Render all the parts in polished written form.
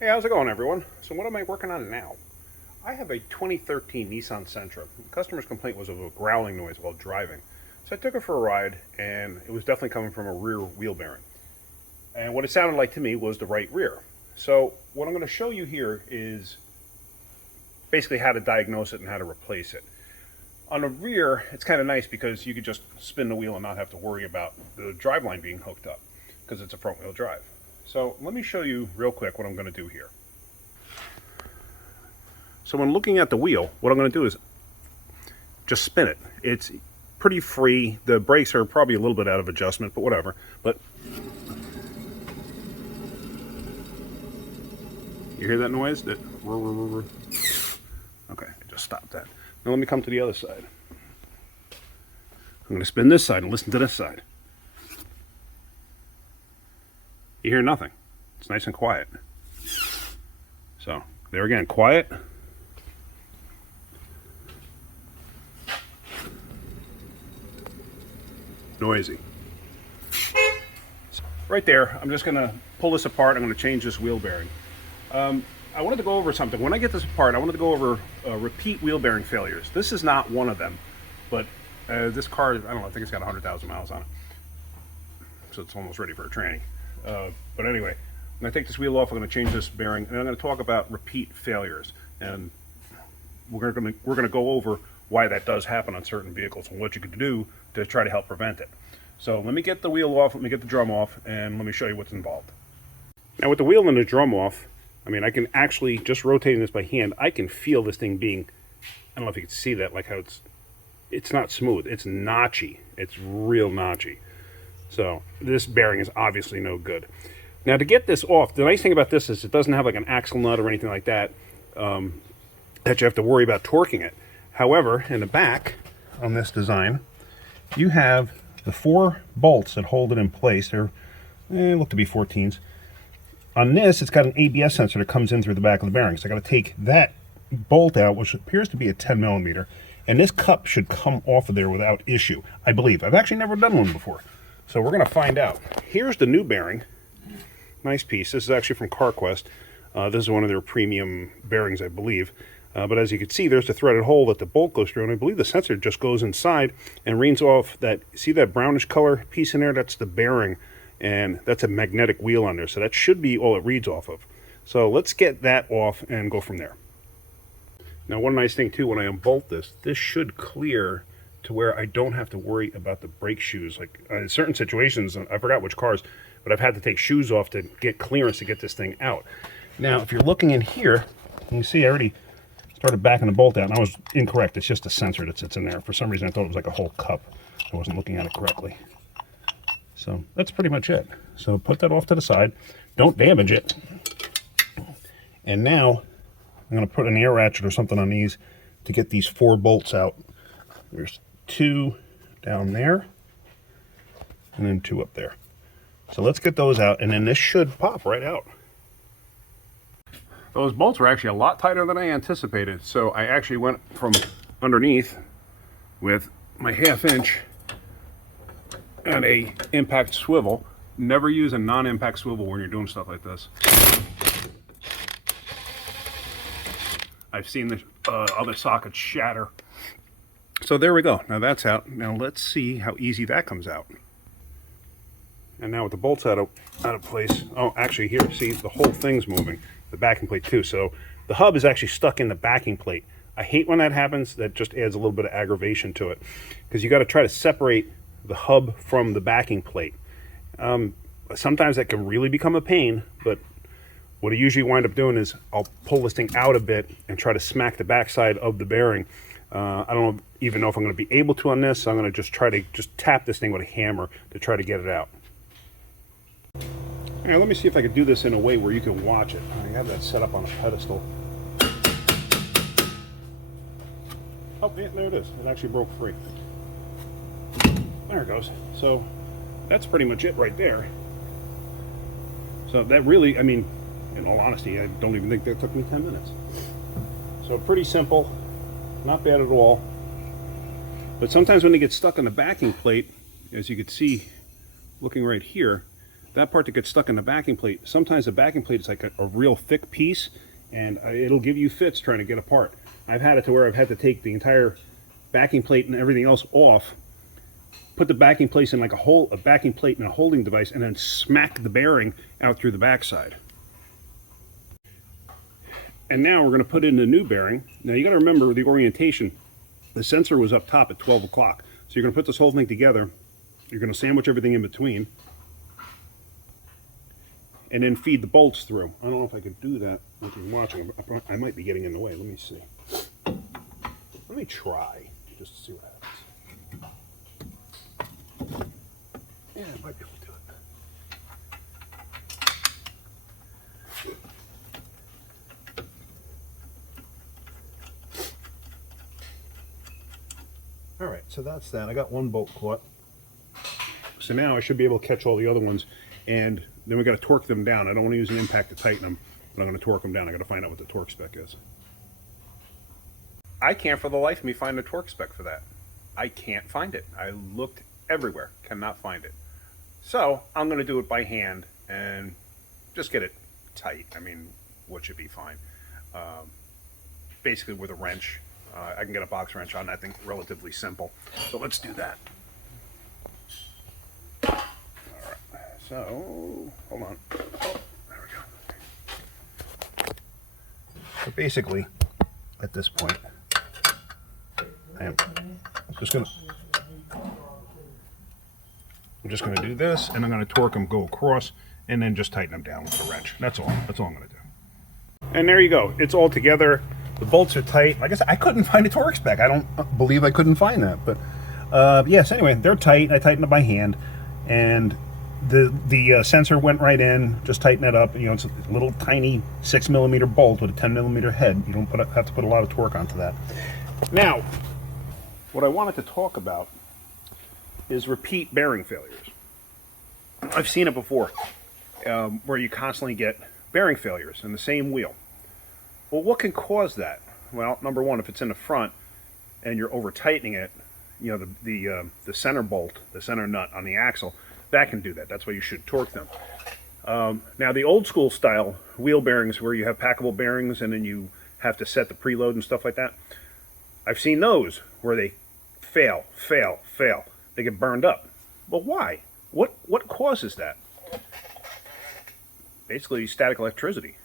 Hey, how's it going, everyone? So what am I working on now? I have a 2013 Nissan Sentra. The customer's complaint was of a growling noise while driving. So I took it for a ride, and it was definitely coming from a rear wheel bearing. And what it sounded like to me was the right rear. So what I'm going to show you here is basically how to diagnose it and how to replace it. On the rear, it's kind of nice because you could just spin the wheel and not have to worry about the driveline being hooked up because it's a front wheel drive. So let me show you real quick what I'm going to do here. So when looking at the wheel, what I'm going to do is just spin it. It's pretty free. The brakes are probably a little bit out of adjustment, but whatever. But you hear that noise? Okay, I just stopped that. Now let me come to the other side. I'm going to spin this side and listen to this side. You hear nothing. It's nice and quiet. So there again, quiet. Noisy. Right there, I'm just going to pull this apart. I'm going to change this wheel bearing. I wanted to go over something. When I get this apart, I wanted to go over repeat wheel bearing failures. This is not one of them, but this car, I don't know, I think it's got 100,000 miles on it. So it's almost ready for a tranny. But anyway, I'm going to take this wheel off, I'm going to change this bearing, and I'm going to talk about repeat failures. And we're going to go over why that does happen on certain vehicles and what you could do to try to help prevent it. So let me get the wheel off, let me get the drum off, and let me show you what's involved. Now with the wheel and the drum off, I mean, I can actually, just rotating this by hand, I can feel this thing being, I don't know if you can see that, like how it's not smooth, it's notchy, it's real notchy. So this bearing is obviously no good. Now to get this off, the nice thing about this is it doesn't have like an axle nut or anything like that, that you have to worry about torquing it. However, in the back on this design, you have the 4 bolts that hold it in place. They're look to be 14s. On this, it's got an ABS sensor that comes in through the back of the bearing. So I got to take that bolt out, which appears to be a 10 millimeter, and this cup should come off of there without issue, I believe. I've actually never done one before, so we're going to find out. Here's the new bearing. Nice piece. This is actually from CarQuest. This is one of their premium bearings, I believe. But as you can see, there's the threaded hole that the bolt goes through, and I believe the sensor just goes inside and reads off that, see that brownish color piece in there? That's the bearing, and that's a magnetic wheel on there, so that should be all it reads off of. So let's get that off and go from there. Now one nice thing too, when I unbolt this, this should clear to where I don't have to worry about the brake shoes. Like in certain situations, I forgot which cars, but I've had to take shoes off to get clearance to get this thing out. Now if you're looking in here, you see I already started backing the bolt out, and I was incorrect. It's just a sensor that sits in there. For some reason I thought it was like a whole cup. I wasn't looking at it correctly. So that's pretty much it. So put that off to the side. Don't damage it. And now I'm going to put an air ratchet or something on these to get these 4 bolts out. There's 2 down there and then 2 up there. So let's get those out, and then this should pop right out. Those bolts were actually a lot tighter than I anticipated. So I actually went from underneath with my 1/2 inch and a impact swivel. Never use a non-impact swivel when you're doing stuff like this. I've seen the other sockets shatter. So there we go. Now that's out. Now let's see how easy that comes out. And now with the bolts out of place, oh, actually here, see, the whole thing's moving. The backing plate too. So the hub is actually stuck in the backing plate. I hate when that happens. That just adds a little bit of aggravation to it, because you got to try to separate the hub from the backing plate. Sometimes that can really become a pain, but what I usually wind up doing is I'll pull this thing out a bit and try to smack the backside of the bearing. I don't even know if I'm going to be able to on this, so I'm going to just try to tap this thing with a hammer to try to get it out. Now, let me see if I can do this in a way where you can watch it. I have that set up on a pedestal. Oh, yeah, there it is. It actually broke free. There it goes. So that's pretty much it right there. So that really, I mean, in all honesty, I don't even think that took me 10 minutes. So pretty simple, not bad at all. But sometimes when they get stuck on the backing plate, as you can see, looking right here, that part that gets stuck in the backing plate, sometimes the backing plate is like a real thick piece, and it'll give you fits trying to get apart. I've had it to where I've had to take the entire backing plate and everything else off, put the backing plate in like a backing plate in a holding device, and then smack the bearing out through the backside. And now we're going to put in the new bearing. Now you got to remember the orientation. The sensor was up top at 12 o'clock. So you're going to put this whole thing together. You're going to sandwich everything in between. And then feed the bolts through. I don't know if I can do that if you're watching. I might be getting in the way. Let me see. Let me try just to see what happens. Yeah, I might be able to do it. All right, so that's that. I got one bolt caught. So now I should be able to catch all the other ones, and then we got to torque them down. I don't want to use an impact to tighten them, but I'm going to torque them down. I got to find out what the torque spec is. I can't for the life of me find a torque spec for that. I can't find it. I looked everywhere, cannot find it. So I'm going to do it by hand and just get it tight. I mean, what should be fine. Basically with a wrench. I can get a box wrench on that thing, relatively simple. So let's do that. All right, so hold on. Oh, there we go. So basically, at this point, I'm just gonna do this, and I'm gonna torque them, go across, and then just tighten them down with the wrench. That's all. That's all I'm gonna do. And there you go. It's all together. The bolts are tight. Like I said, I couldn't find a torque spec. I don't believe I couldn't find that. But yes, anyway, they're tight. I tightened it by hand, and the sensor went right in. Just tighten it up. You know, it's a little tiny 6mm bolt with a 10mm head. You don't have to put a lot of torque onto that. Now, what I wanted to talk about is repeat bearing failures. I've seen it before, where you constantly get bearing failures in the same wheel. Well, what can cause that? Well, number one, if it's in the front and you're over tightening it, you know, the center bolt, the center nut on the axle, that can do that. That's why you should torque them. Now, the old school style wheel bearings where you have packable bearings and then you have to set the preload and stuff like that, I've seen those where they fail. They get burned up. Well, why? What causes that? Basically, static electricity.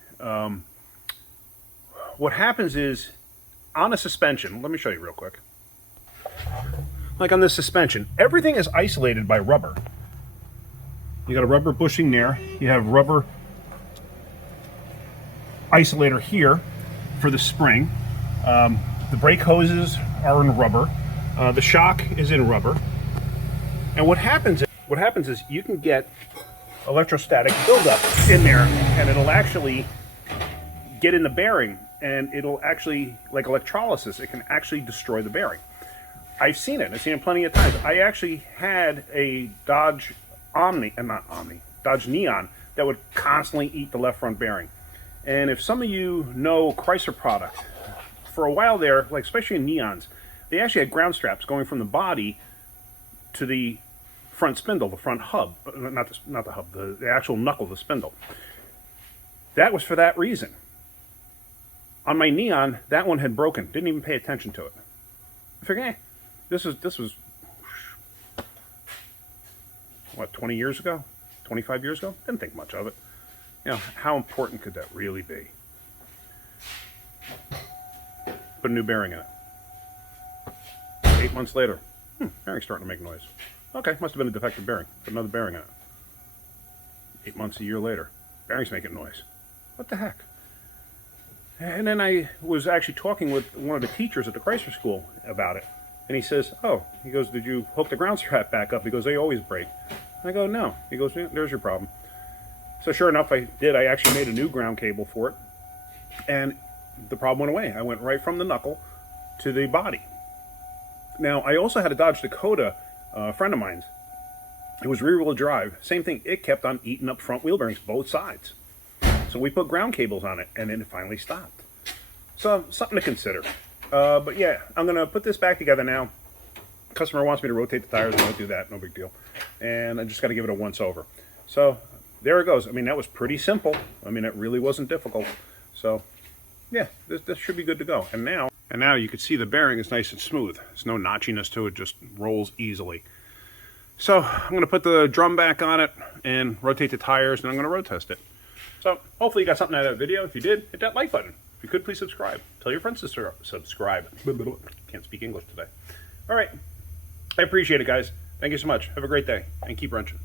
What happens is, on a suspension, let me show you real quick. Like on this suspension, everything is isolated by rubber. You got a rubber bushing there. You have rubber isolator here for the spring. The brake hoses are in rubber. The shock is in rubber. And what happens is you can get electrostatic buildup in there, and it'll actually get in the bearing, and it'll actually, like electrolysis, it can actually destroy the bearing. I've seen it. I've seen it plenty of times. I actually had a Dodge Dodge Neon that would constantly eat the left front bearing. And if some of you know Chrysler product, for a while there, like especially in Neons, they actually had ground straps going from the body to the front spindle, the front hub, not the hub, the actual knuckle, the spindle. That was for that reason. On my Neon, that one had broken. Didn't even pay attention to it. I figured, this was what, 20 years ago? 25 years ago? Didn't think much of it. You know, how important could that really be? Put a new bearing in it. 8 months later, bearing's starting to make noise. Okay, must have been a defective bearing. Put another bearing in it. 8 months, a year later, bearing's making noise. What the heck? And then I was actually talking with one of the teachers at the Chrysler school about it. And he says, he goes, did you hook the ground strap back up? He goes, they always break. I go, no. He goes, yeah, there's your problem. So sure enough, I did. I actually made a new ground cable for it. And the problem went away. I went right from the knuckle to the body. Now, I also had a Dodge Dakota, a friend of mine's. It was rear-wheel drive. Same thing. It kept on eating up front wheel bearings, both sides. So we put ground cables on it, and then it finally stopped. So, something to consider. But yeah, I'm going to put this back together now. Customer wants me to rotate the tires. I'm going to do that. No big deal. And I just got to give it a once-over. So, there it goes. I mean, that was pretty simple. I mean, it really wasn't difficult. So yeah, this should be good to go. And now you can see the bearing is nice and smooth. There's no notchiness to it, just rolls easily. So I'm going to put the drum back on it and rotate the tires, and I'm going to road test it. So hopefully you got something out of that video. If you did, hit that like button. If you could, please subscribe. Tell your friends to subscribe. Can't speak English today. All right. I appreciate it, guys. Thank you so much. Have a great day, and keep wrenching.